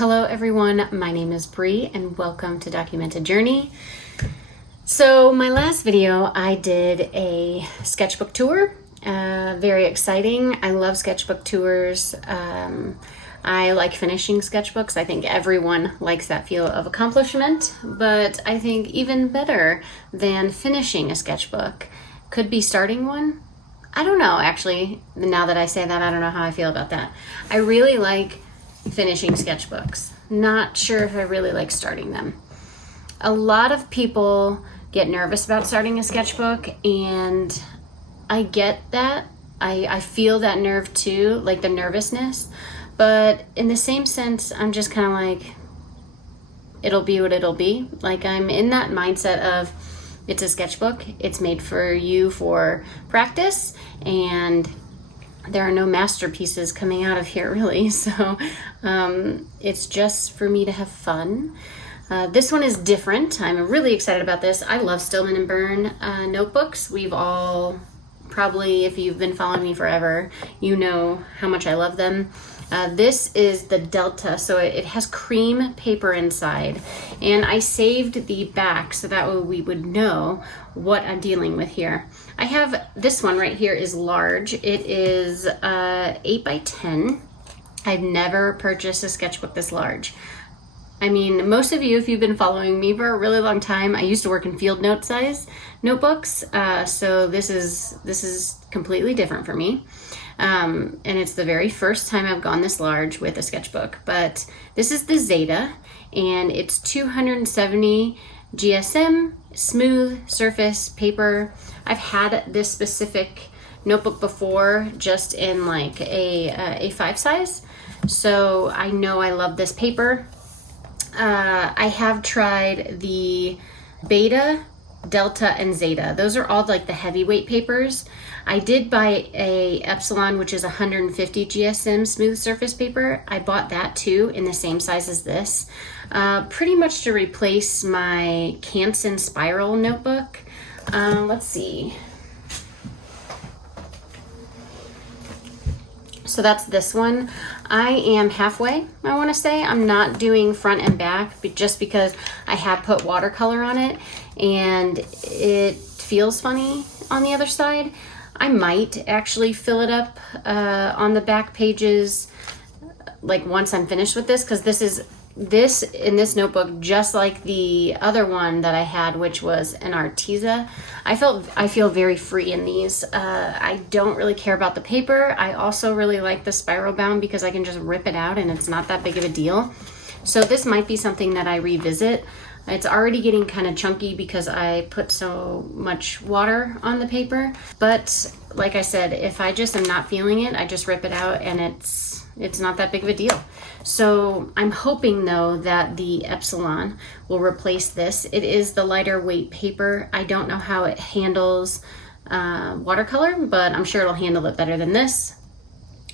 Hello everyone, my name is Bree and welcome to Documented Journey. So my last video I did a sketchbook tour, very exciting. I love sketchbook tours. I like finishing sketchbooks. I think everyone likes that feel of accomplishment, but I think even better than finishing a sketchbook could be starting one. I don't know, actually, now that I say that, I don't know how I feel about that. I really like finishing sketchbooks. Not sure if I really like starting them. A lot of people get nervous about starting a sketchbook, and I get that. I feel that nerve too, like the nervousness. But in the same sense, I'm just kind of like, it'll be what it'll be. Like, I'm in that mindset of, it's a sketchbook. It's made for you for practice, and there are no masterpieces coming out of here really. So it's just for me to have fun. This one is different. I'm really excited about this. I love Stillman and Birn notebooks. We've all probably, if you've been following me forever, you know how much I love them. This is the Delta, so it has cream paper inside, and I saved the back so that way we would know what I'm dealing with here. I have this one right here is large. It is 8 by 10. I've never purchased a sketchbook this large. I mean, most of you, if you've been following me for a really long time, I used to work in field note size notebooks, so this is completely different for me. And it's the very first time I've gone this large with a sketchbook, but this is the Zeta, and it's 270 GSM, smooth surface paper. I've had this specific notebook before, just in like a A5 size, so I know I love this paper. I have tried the Beta, Delta, and Zeta. Those are all like the heavyweight papers. I did buy a Epsilon, which is 150 GSM smooth surface paper. I bought that too in the same size as this, pretty much to replace my Canson Spiral notebook. Let's see. So that's this one. I am halfway, I want to say. I'm not doing front and back, but just because I have put watercolor on it and it feels funny on the other side. I might actually fill it up on the back pages like once I'm finished with this, because this in this notebook, just like the other one that I had, which was an Arteza, I feel very free in these. I don't really care about the paper. I also really like the spiral bound because I can just rip it out and it's not that big of a deal. So this might be something that I revisit. It's already getting kind of chunky because I put so much water on the paper. But like I said, if I just am not feeling it, I just rip it out and it's not that big of a deal. So I'm hoping though that the Epsilon will replace this. It is the lighter weight paper. I don't know how it handles watercolor, but I'm sure it'll handle it better than this.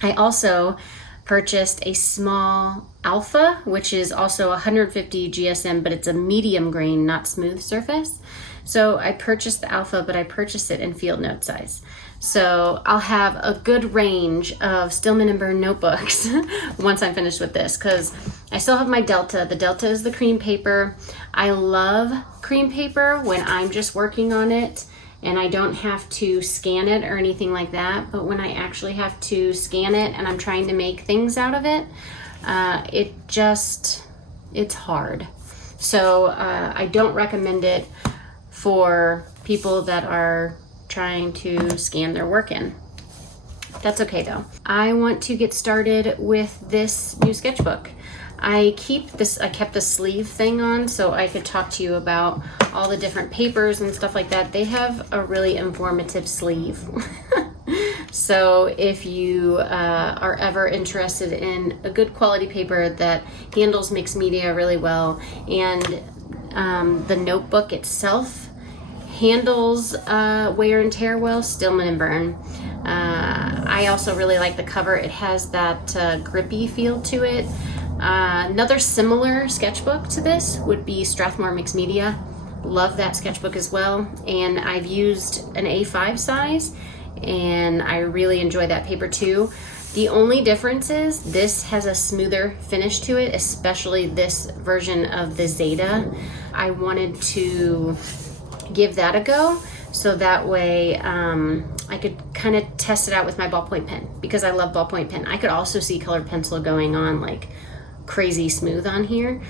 I also purchased a small Alpha, which is also 150 GSM, but it's a medium grain, not smooth surface. So I purchased the Alpha, but I purchased it in field note size. So I'll have a good range of Stillman and Birn notebooks once I'm finished with this, because I still have my Delta. The Delta is the cream paper. I love cream paper when I'm just working on it and I don't have to scan it or anything like that. But when I actually have to scan it and I'm trying to make things out of it, it's hard. So I don't recommend it for people that are trying to scan their work in. That's okay though. I want to get started with this new sketchbook. I kept the sleeve thing on so I could talk to you about all the different papers and stuff like that. They have a really informative sleeve. So if you are ever interested in a good quality paper that handles mixed media really well, and the notebook itself handles wear and tear well, Stillman and Birn. I also really like the cover. It has that grippy feel to it. Another similar sketchbook to this would be Strathmore Mixed Media. Love that sketchbook as well, and I've used an A5 size and I really enjoy that paper too. The only difference is this has a smoother finish to it, especially this version of the Zeta. I wanted to give that a go, so that way I could kind of test it out with my ballpoint pen, because I love ballpoint pen. I could also see colored pencil going on like crazy smooth on here.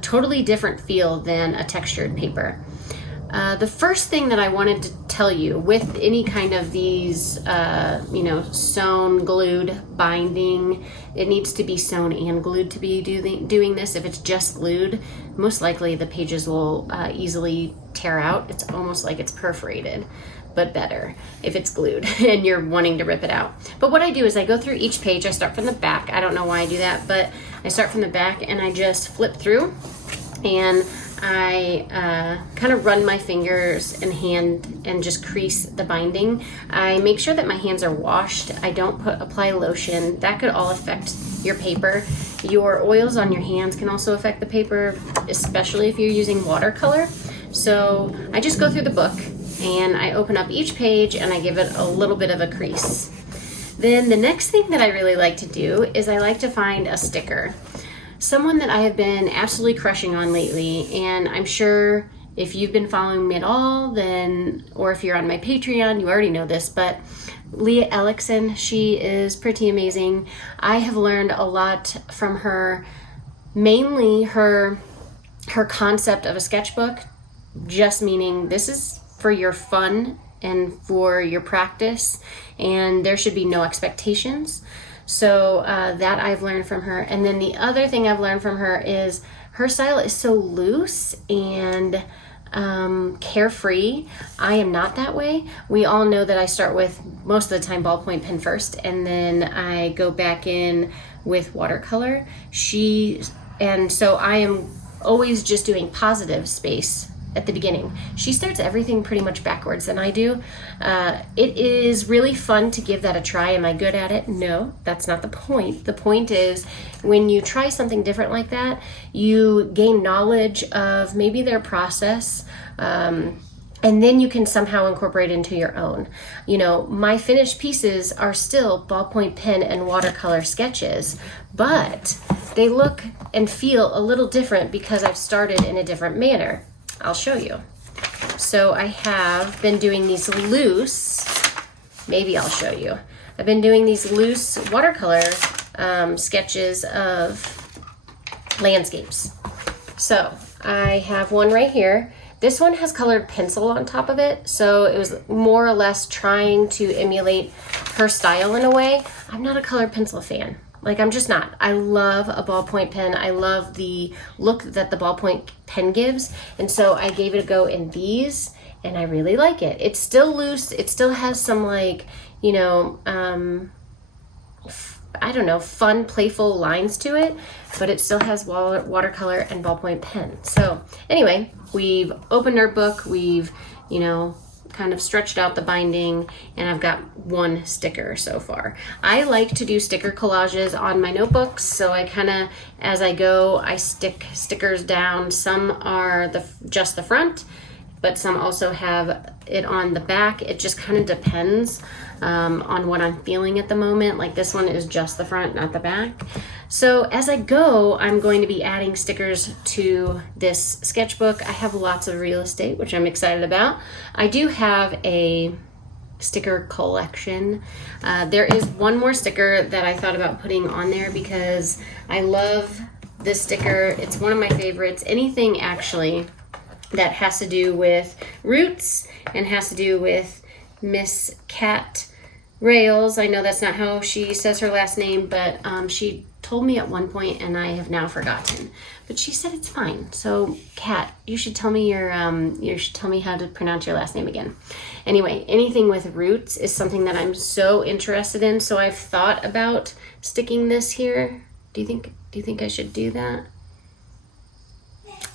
Totally different feel than a textured paper. The first thing that I wanted to tell you with any kind of these, sewn, glued binding, it needs to be sewn and glued to be doing this. If it's just glued, most likely the pages will easily tear out. It's almost like it's perforated, but better if it's glued and you're wanting to rip it out. But what I do is I go through each page. I start from the back. I don't know why I do that, but I start from the back and I just flip through, and I kind of run my fingers and hand and just crease the binding. I make sure that my hands are washed. I don't apply lotion. That could all affect your paper. Your oils on your hands can also affect the paper, especially if you're using watercolor. So I just go through the book and I open up each page and I give it a little bit of a crease. Then the next thing that I really like to do is I like to find a sticker. Someone that I have been absolutely crushing on lately, and I'm sure if you've been following me at all, or if you're on my Patreon, you already know this, but Leah Ellickson, she is pretty amazing. I have learned a lot from her, mainly her concept of a sketchbook, just meaning this is for your fun and for your practice, and there should be no expectations. So that I've learned from her. And then the other thing I've learned from her is her style is so loose and carefree. I am not that way. We all know that I start with, most of the time, ballpoint pen first, and then I go back in with watercolor. And so I am always just doing positive space at the beginning. She starts everything pretty much backwards than I do. It is really fun to give that a try. Am I good at it? No, that's not the point. The point is when you try something different like that, you gain knowledge of maybe their process, and then you can somehow incorporate it into your own. My finished pieces are still ballpoint pen and watercolor sketches, but they look and feel a little different because I've started in a different manner. I'll show you. So I have been doing these loose, maybe I'll show you. I've been doing these loose watercolor sketches of landscapes. So I have one right here. This one has colored pencil on top of it, so it was more or less trying to emulate her style in a way. I'm not a colored pencil fan. I'm just not. I love a ballpoint pen. I love the look that the ballpoint pen gives. And so I gave it a go in these, and I really like it. It's still loose. It still has some fun, playful lines to it, but it still has watercolor and ballpoint pen. So anyway, we've opened our book. We've, kind of stretched out the binding, and I've got one sticker so far. I like to do sticker collages on my notebooks, so I kind of, as I go, I stick stickers down. Some are just the front, but some also have it on the back. It just kind of depends on what I'm feeling at the moment. Like this one is just the front, not the back. So as I go, I'm going to be adding stickers to this sketchbook. I have lots of real estate, which I'm excited about. I do have a sticker collection. There is one more sticker that I thought about putting on there because I love this sticker. It's one of my favorites. Anything actually that has to do with roots and has to do with Miss Cat Rails. I know that's not how she says her last name, but she told me at one point and I have now forgotten. But she said it's fine. So Kat, you should tell me you should tell me how to pronounce your last name again. Anyway, anything with roots is something that I'm so interested in. So I've thought about sticking this here. Do you think I should do that?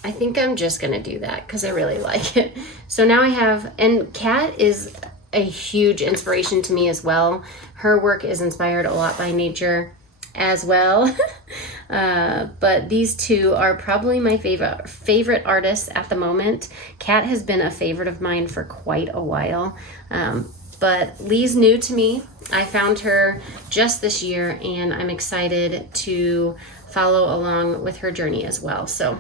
I think I'm just gonna do that because I really like it. So now I have, and Kat is a huge inspiration to me as well. Her work is inspired a lot by nature as well. But these two are probably my favorite artists at the moment. Kat has been a favorite of mine for quite a while. But Lee's new to me. I found her just this year, and I'm excited to follow along with her journey as well. So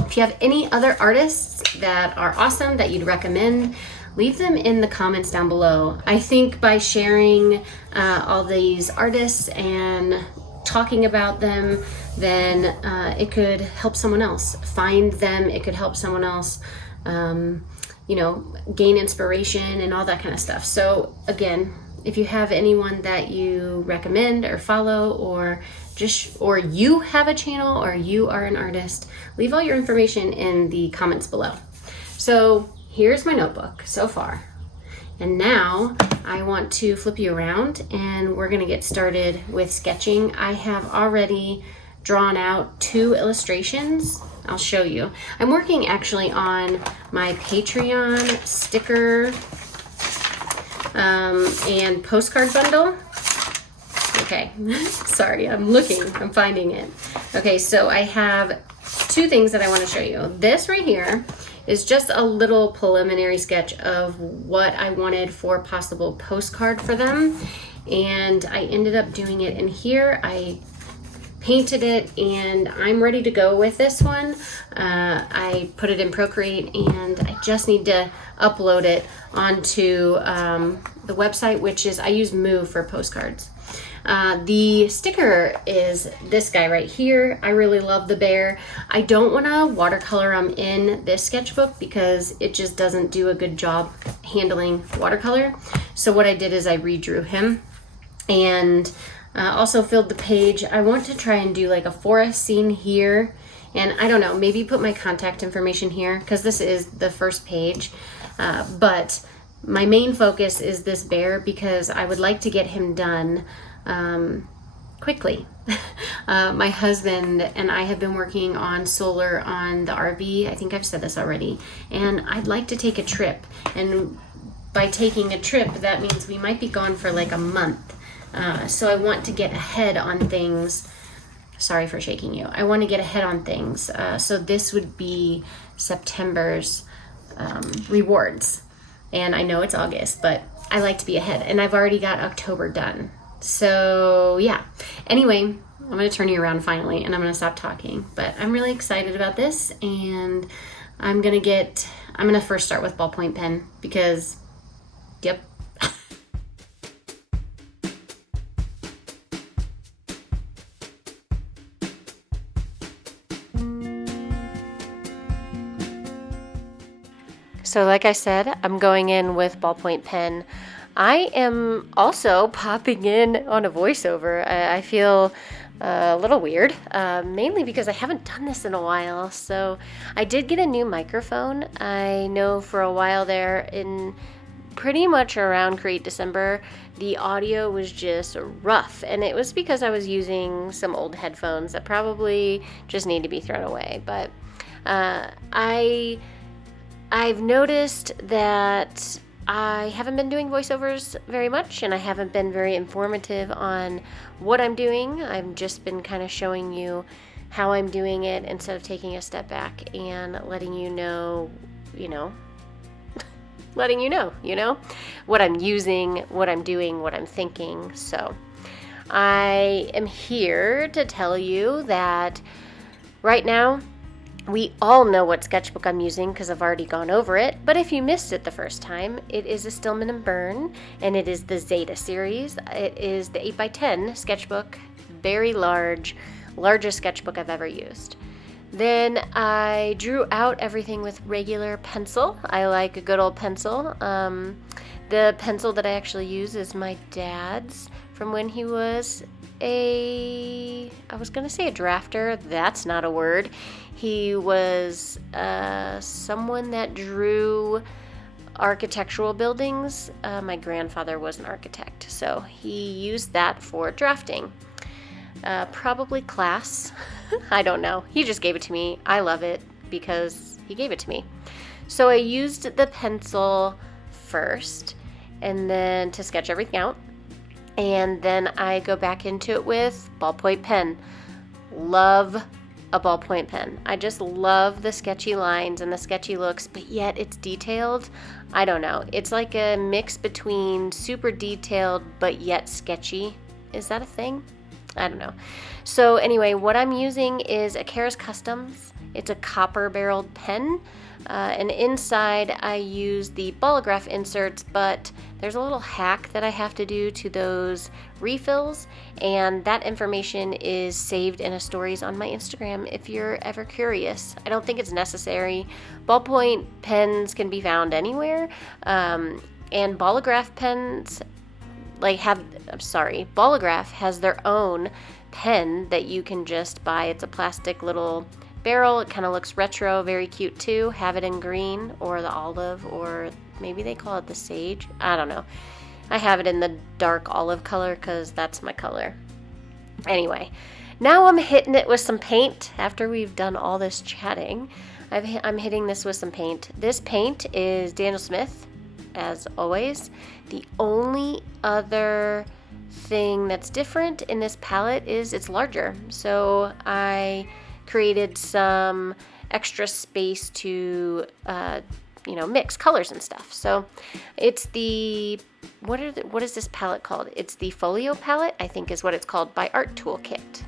if you have any other artists that are awesome that you'd recommend, leave them in the comments down below. I think by sharing all these artists and talking about them, then it could help someone else find them. It could help someone else, gain inspiration and all that kind of stuff. So again, if you have anyone that you recommend or follow, or you have a channel, or you are an artist, leave all your information in the comments below. So here's my notebook so far. And now I want to flip you around and we're gonna get started with sketching. I have already drawn out 2 illustrations. I'll show you. I'm working actually on my Patreon sticker and postcard bundle. Okay, sorry, I'm finding it. Okay, so I have 2 things that I want to show you. This right here is just a little preliminary sketch of what I wanted for a possible postcard for them. And I ended up doing it in here. I painted it and I'm ready to go with this one. I put it in Procreate and I just need to upload it onto the website, which is, I use Moo for postcards. The sticker is this guy right here. I really love the bear. I don't want to watercolor him in this sketchbook because it just doesn't do a good job handling watercolor. So what I did is I redrew him and also filled the page. I want to try and do like a forest scene here. And I don't know, maybe put my contact information here because this is the first page. But my main focus is this bear because I would like to get him done quickly. My husband and I have been working on solar on the RV. I think I've said this already. And I'd like to take a trip. And by taking a trip, that means we might be gone for like a month. So I want to get ahead on things. Sorry for shaking you. I want to get ahead on things. So this would be September's rewards. And I know it's August, but I like to be ahead. And I've already got October done. So yeah. Anyway, I'm going to turn you around finally and I'm going to stop talking. But I'm really excited about this. And I'm going to first start with ballpoint pen because, yep. So like I said, I'm going in with ballpoint pen. I am also popping in on a voiceover. I feel a little weird, mainly because I haven't done this in a while. So I did get a new microphone. I know for a while there, in pretty much around Create December, the audio was just rough. And it was because I was using some old headphones that probably just need to be thrown away. But I've noticed that I haven't been doing voiceovers very much, and I haven't been very informative on what I'm doing. I've just been kind of showing you how I'm doing it instead of taking a step back and letting you know, what I'm using, what I'm doing, what I'm thinking. So I am here to tell you that right now, we all know what sketchbook I'm using because I've already gone over it, but if you missed it the first time, it is a Stillman & Birn, and it is the Zeta series. It is the 8x10 sketchbook, very largest sketchbook I've ever used. Then I drew out everything with regular pencil. I like a good old pencil. The pencil that I actually use is my dad's from when he was I was going to say a drafter. That's not a word. He was someone that drew architectural buildings. My grandfather was an architect, so he used that for drafting. Probably class. I don't know. He just gave it to me. I love it because he gave it to me. So I used the pencil first and then to sketch everything out. And then I go back into it with ballpoint pen. Love a ballpoint pen. I just love the sketchy lines and the sketchy looks, but yet it's detailed. I don't know. It's like a mix between super detailed but yet sketchy. Is that a thing? I don't know. So anyway, what I'm using is a Karas Customs. It's a copper barreled pen. And inside I use the Bolograph inserts, but there's a little hack that I have to do to those refills, and that information is saved in a stories on my Instagram if you're ever curious. I don't think it's necessary. Ballpoint pens can be found anywhere, and Bolograph pens Bolograph has their own pen that you can just buy. It's a plastic little barrel. It kind of looks retro, very cute too. Have it in green or the olive, or maybe they call it the sage. I don't know. I have it in the dark olive color because that's my color. Anyway, now I'm hitting it with some paint. After we've done all this chatting, I'm hitting this with some paint. This paint is Daniel Smith, as always. The only other thing that's different in this palette is it's larger. So I created some extra space to mix colors and stuff. So it's the what is this palette called? It's the Folio palette, I think is what it's called, by Art Toolkit.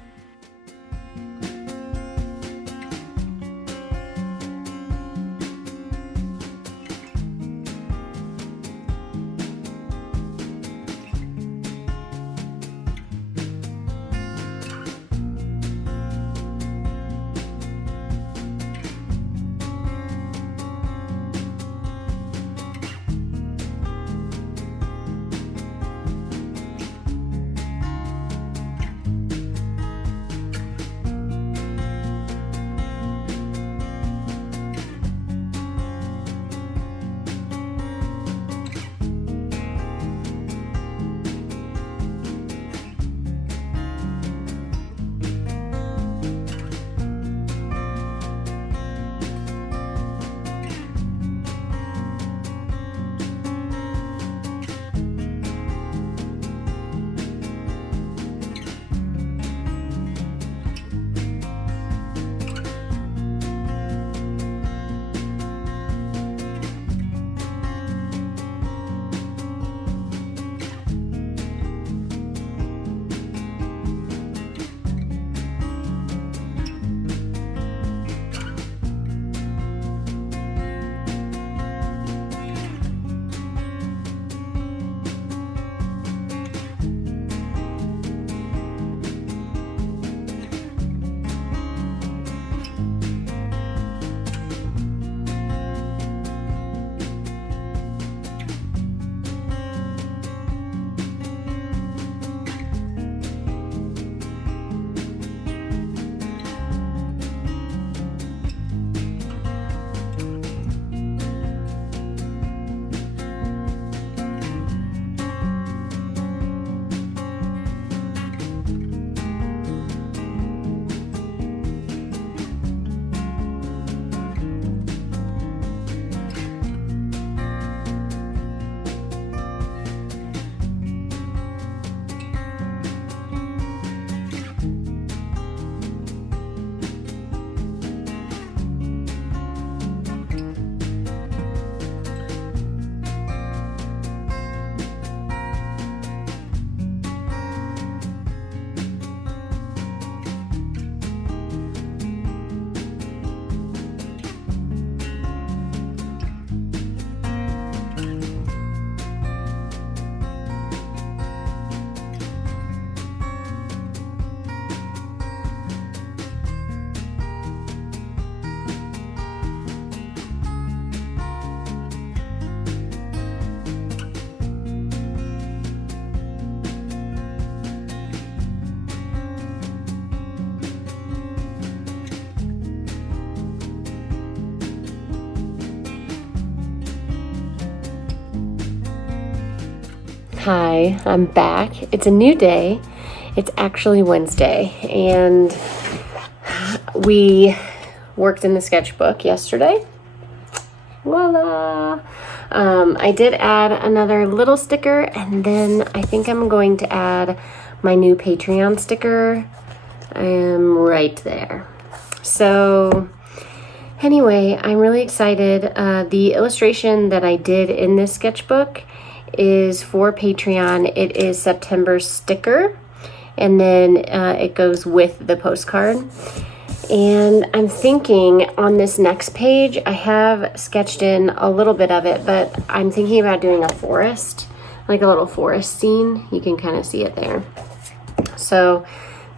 Hi, I'm back. It's a new day. It's actually Wednesday, and we worked in the sketchbook yesterday. Voila! I did add another little sticker, and then I think I'm going to add my new Patreon sticker right there. So anyway, I'm really excited. The illustration that I did in this sketchbook is for Patreon. It is September's sticker, and then it goes with the postcard. And I'm thinking on this next page, I have sketched in a little bit of it, but I'm thinking about doing a forest, like a little forest scene. You can kind of see it there. So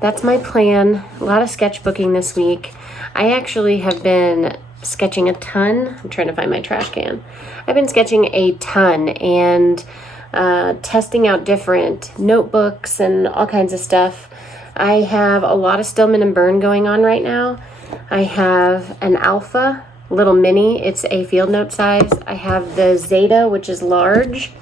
that's my plan. A lot of sketchbooking this week. I actually have been sketching a ton. I'm trying to find my trash can. I've been sketching a ton and testing out different notebooks and all kinds of stuff. I have a lot of Stillman and Birn going on right now. I have an Alpha, little mini. It's a field note size. I have the Zeta, which is large.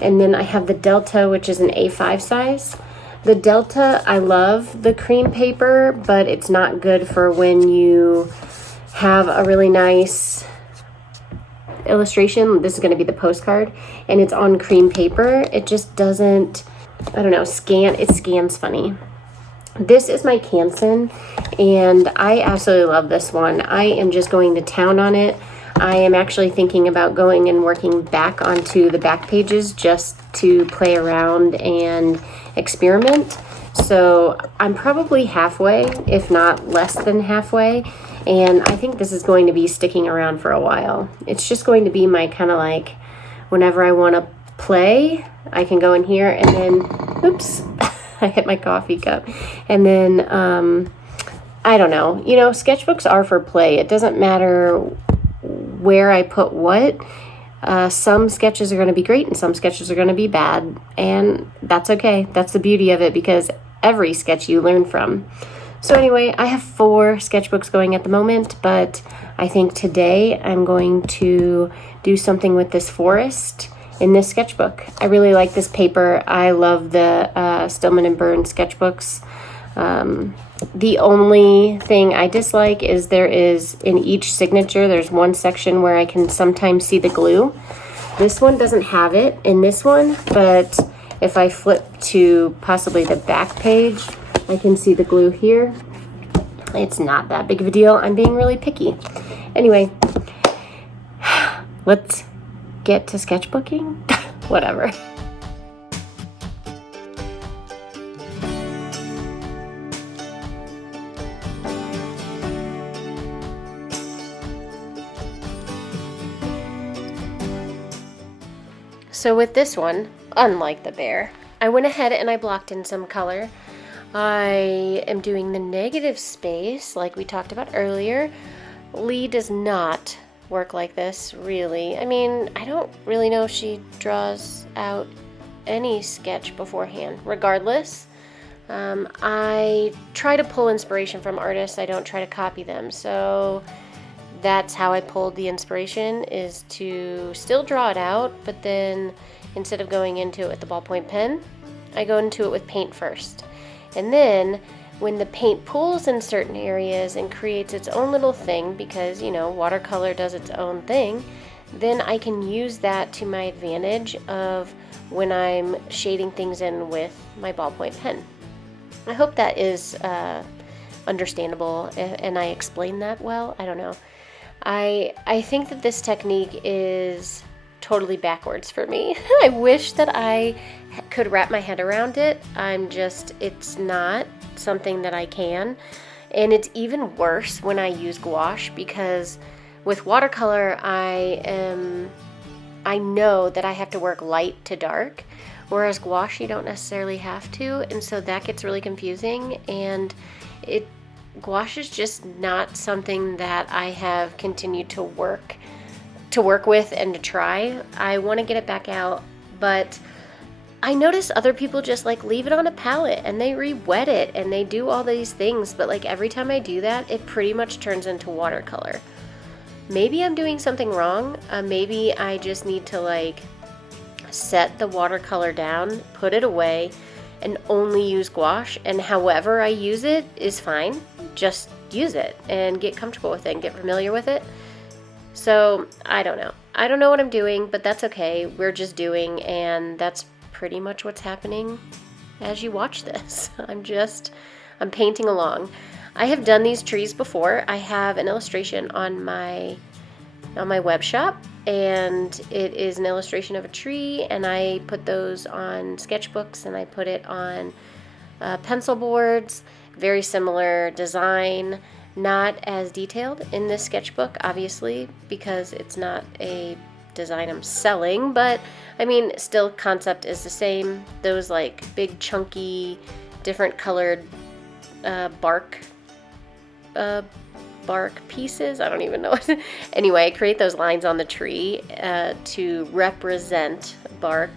And then I have the Delta, which is an A5 size. The Delta, I love the cream paper, but it's not good for when you have a really nice illustration. This is going to be the postcard, and it's on cream paper. It just doesn't, I don't know, it scans funny. This is my Canson, and I absolutely love this one. I am just going to town on it. I am actually thinking about going and working back onto the back pages just to play around and experiment. So I'm probably halfway, if not less than halfway, and I think this is going to be sticking around for a while. It's just going to be my kind of like, whenever I want to play, I can go in here and then, oops, I hit my coffee cup. And then, I don't know, sketchbooks are for play. It doesn't matter where I put what. Some sketches are going to be great and some sketches are going to be bad, and that's okay. That's the beauty of it, because every sketch you learn from. So anyway, I have 4 sketchbooks going at the moment, but I think today I'm going to do something with this forest in this sketchbook. I really like this paper. I love the Stillman and Birn sketchbooks. The only thing I dislike is there is, in each signature, there's one section where I can sometimes see the glue. This one doesn't have it in this one, but if I flip to possibly the back page, I can see the glue here. It's not that big of a deal. I'm being really picky. Anyway, let's get to sketchbooking. Whatever. So with this one, unlike the bear, I went ahead and I blocked in some color. I am doing the negative space like we talked about earlier. Lee does not work like this, really. I mean, I don't really know if she draws out any sketch beforehand. Regardless, I try to pull inspiration from artists. I don't try to copy them. So that's how I pulled the inspiration, is to still draw it out, but then instead of going into it with the ballpoint pen, I go into it with paint first. And then when the paint pools in certain areas and creates its own little thing, because, watercolor does its own thing, then I can use that to my advantage of when I'm shading things in with my ballpoint pen. I hope that is understandable, and I explained that well. I don't know. I think that this technique is totally backwards for me. I wish that I could wrap my head around it. It's not something that I can. And it's even worse when I use gouache, because with watercolor, I know that I have to work light to dark, whereas gouache, you don't necessarily have to. And so that gets really confusing, and gouache is just not something that I have continued to work with and to try. I want to get it back out, but I notice other people just leave it on a palette and they re-wet it and they do all these things, but every time I do that, it pretty much turns into watercolor. Maybe I'm doing something wrong. Maybe I just need to set the watercolor down, put it away, and only use gouache, and however I use it is fine. Just use it and get comfortable with it and get familiar with it. So I don't know. I don't know what I'm doing, but that's okay. We're just doing, and that's pretty much what's happening as you watch this. I'm painting along. I have done these trees before. I have an illustration on my web shop, and it is an illustration of a tree, and I put those on sketchbooks and I put it on pencil boards. Very similar design, not as detailed in this sketchbook, obviously, because it's not a design I'm selling, but I mean, still concept is the same. Those like big chunky different colored bark pieces, I don't even know. Anyway, I create those lines on the tree to represent bark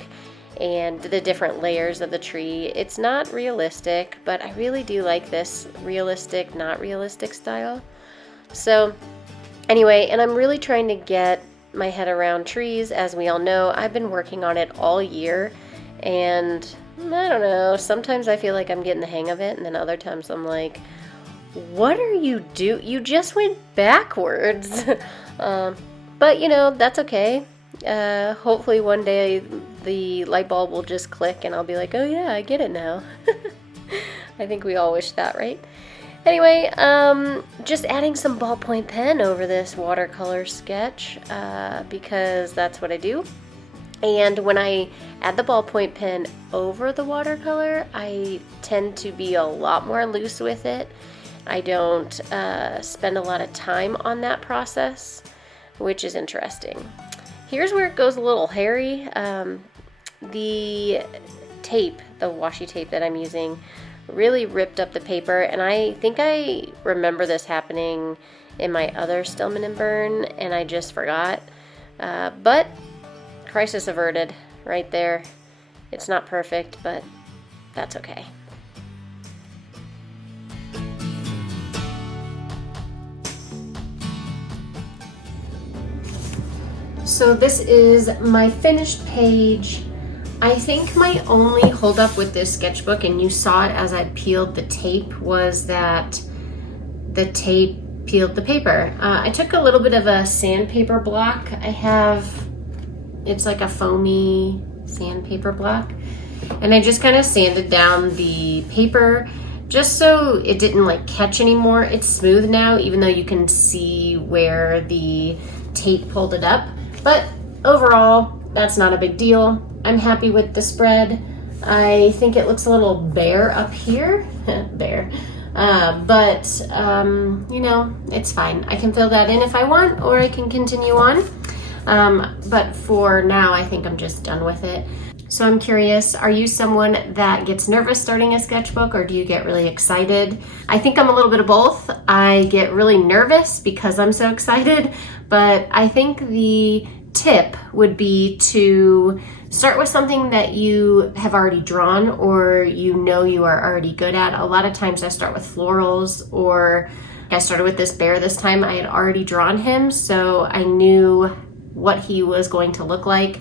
and the different layers of the tree. It's not realistic, but I really do like this realistic, not realistic style. So anyway, and I'm really trying to get my head around trees. As we all know, I've been working on it all year, and I don't know, sometimes I feel like I'm getting the hang of it, and then other times I'm like, what are you doing? You just went backwards. But you know, that's okay. Hopefully one day the light bulb will just click and I'll be like, oh yeah, I get it now. I think we all wish that, right? Anyway, just adding some ballpoint pen over this watercolor sketch because that's what I do. And when I add the ballpoint pen over the watercolor, I tend to be a lot more loose with it. I don't spend a lot of time on that process, which is interesting. Here's where it goes a little hairy. The tape, the washi tape that I'm using, really ripped up the paper, and I think I remember this happening in my other Stillman and Birn, and I just forgot. But crisis averted right there. It's not perfect, but that's okay. So this is my finished page. I think my only holdup with this sketchbook, and you saw it as I peeled the tape, was that the tape peeled the paper. I took a little bit of a sandpaper block. It's like a foamy sandpaper block, and I just kind of sanded down the paper just so it didn't like catch anymore. It's smooth now, even though you can see where the tape pulled it up. But overall, that's not a big deal. I'm happy with the spread. I think it looks a little bare up here, bare. But you know, it's fine. I can fill that in if I want, or I can continue on. But for now, I think I'm just done with it. So I'm curious, are you someone that gets nervous starting a sketchbook, or do you get really excited? I think I'm a little bit of both. I get really nervous because I'm so excited, but I think the tip would be to start with something that you have already drawn or you know you are already good at. A lot of times I start with florals, or I started with this bear this time. I had already drawn him, so I knew what he was going to look like.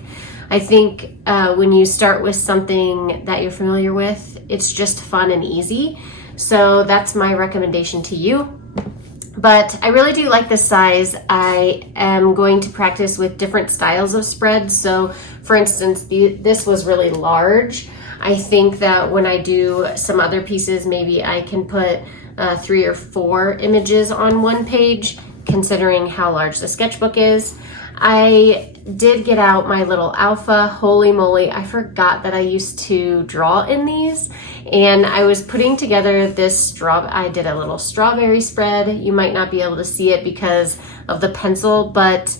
I think when you start with something that you're familiar with, it's just fun and easy. So that's my recommendation to you. But I really do like this size. I am going to practice with different styles of spreads. So for instance, this was really large. I think that when I do some other pieces, maybe I can put 3 or 4 images on one page, considering how large the sketchbook is. I did get out my little alpha. Holy moly, I forgot that I used to draw in these, and I was putting together this I did a little strawberry spread. You might not be able to see it because of the pencil, but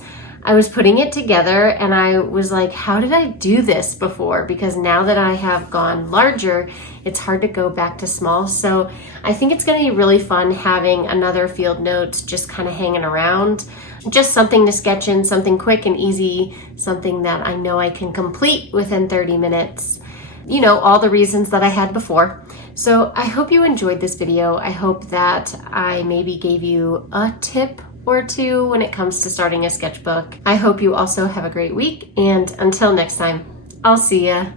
I was putting it together and I was like, how did I do this before? Because now that I have gone larger, it's hard to go back to small. So I think it's going to be really fun having another field notes just kind of hanging around. Just something to sketch in, something quick and easy, something that I know I can complete within 30 minutes. You know, all the reasons that I had before. So I hope you enjoyed this video. I hope that I maybe gave you a tip or two when it comes to starting a sketchbook. I hope you also have a great week, and until next time, I'll see ya.